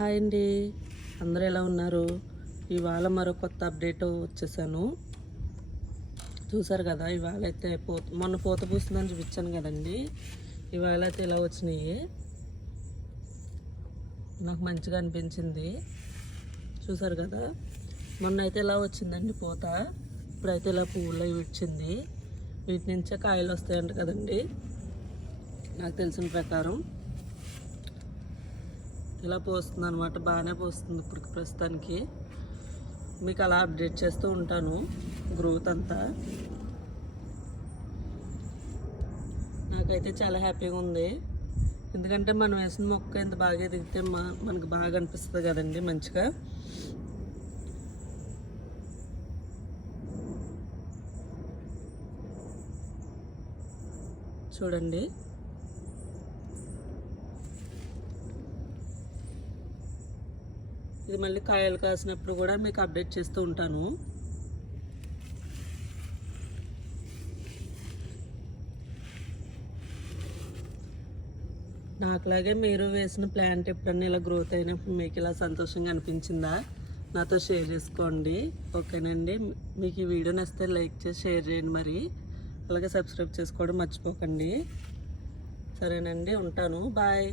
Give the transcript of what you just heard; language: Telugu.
హాయ్ అండి. అందరూ ఎలా ఉన్నారు? ఇవాళ మరో కొత్త అప్డేట్ వచ్చేసాను. చూసారు కదా ఇవాళ అయితే పూత మొన్న పూత పూస్తుందని చూపించాను కదండి. ఇవాళ అయితే ఇలా వచ్చినాయి. నాకు మంచిగా అనిపించింది. చూసారు కదా మొన్న అయితే ఇలా వచ్చిందండి పూత? ఇప్పుడైతే ఇలా పువ్వులు అవి వచ్చింది. వీటి నుంచే కాయలు వస్తాయంట కదండి. నాకు తెలిసిన ప్రకారం. ఇలా పోస్తుంది అనమాట బాగానే పోస్తుంది ఇప్పుడు ప్రస్తుతానికి. మీకు అలా అప్డేట్ చేస్తూ ఉంటాను గ్రోత్ అంతా. నాకైతే చాలా హ్యాపీగా ఉంది. ఎందుకంటే మనం వేసిన మొక్క ఎంత బాగా ఎదిగితే మా మనకు బాగా అనిపిస్తుంది కదండి మంచిగా. చూడండి. ఇది మళ్ళీ కాయలు కాసినప్పుడు కూడా మీకు అప్డేట్ చేస్తూ ఉంటాను. నాకులాగే మీరు వేసిన ప్లాంట్ ఎప్పుడన్నా ఇలా గ్రోత్ అయినప్పుడు మీకు ఇలా సంతోషంగా అనిపించిందా? నాతో షేర్ చేసుకోండి. ఓకేనండి. మీకు ఈ వీడియో నచ్చితే లైక్ చేసి షేర్ చేయండి మరి. అలాగే సబ్స్క్రైబ్ చేసుకోవడం మర్చిపోకండి. సరేనండి. ఉంటాను. బాయ్.